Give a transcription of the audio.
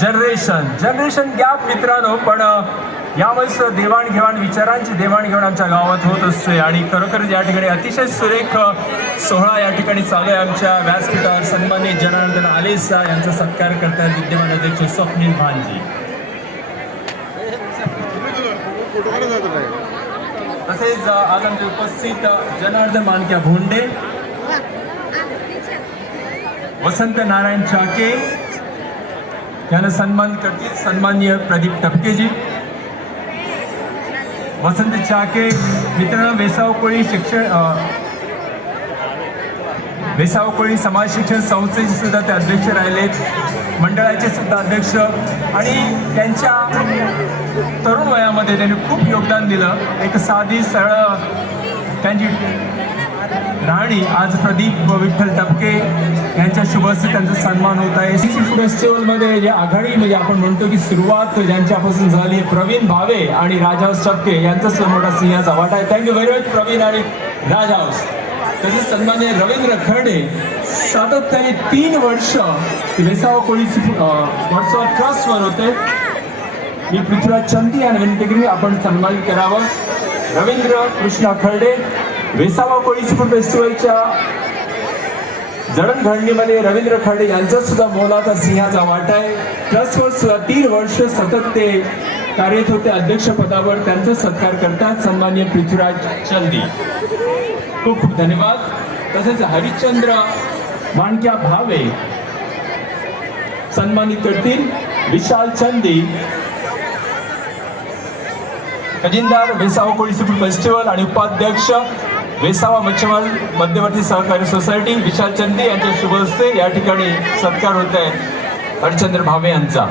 Generation gap मित्रांनो, पण यावेळेस देवाणघेवाण विचारांची देवाणघेवाण आमच्या गावात होत असते आणि खरोखर या ठिकाणी अतिशय सुरेख सोहळा या ठिकाणी चालू आहे. आमच्या व्यासपीठावर सन्माननीय जनार्दन आलेसा यांचा सत्कार करतात विद्यमान अध्यक्ष स्वप्नील भानजी. तसेच आज आमचे उपस्थित जनार्दन मानक्या भोंडे, वसंत नारायण चाके यांना सन्मान करतील सन्माननीय प्रदीप टपकेजी. वसंत चाके मित्रांनो वेसाव कोळी समाज शिक्षण संस्थेचे सुद्धा ते अध्यक्ष राहिलेत, मंडळाचे सुद्धा अध्यक्ष, आणि त्यांच्या तरुण वयामध्ये त्यांनी खूप योगदान दिलं. एक साधी सरळ त्यांची राहणी आज प्रदीप विठ्ठल टपके यांच्या शुभस्ते त्यांचा सन्मान होत आहे. सी फूड फेस्टिवलमध्ये जे आघाडी म्हणजे आपण म्हणतो की सुरुवात ज्यांच्यापासून झाली, प्रवीण भावे आणि राजहंस टपके यांचा मोठा सिंहाचा वाटा आहे. थँक्यू व्हेरी मच प्रवीण आणि राजहंस. तसेच सन्माननीय रवींद्र खर्डे सातत्याने 3 वर्ष वेसावा कोळी वर्सोवा ट्रस्टवर होते. मी पृथ्वीराज चंदी यांना विनंती करून आपण सन्मानित करावं. रवींद्र कृष्णा खर्डे वेसावा कोळी फूड फेस्टिवलच्या जडणघडणीमध्ये रवींद्र खर्डे यांचा सुद्धा मोलाचा सिंहाचा वाटा आहे. ट्रस्टवर सुद्धा 3 वर्ष सतत ते कार्यरत होते अध्यक्षपदावर. त्यांचा सत्कार करतात सन्माननीय पृथ्वीराज चंदी. खूप खूप धन्यवाद. तसेच हरिश्चंद्र माणक्या भावे सन्मानित करतील विशाल चंदी, खजिनदार वेसावा कोळी फूड फेस्टिवल आणि उपाध्यक्ष वेसावा मच्छीमार मध्यवर्ती सहकारी सोसायटी विशाल चंदी यांच्या शुभ हस्ते या ठिकाणी सत्कार होत आहे हरिश्चंद्र भावे यांचा.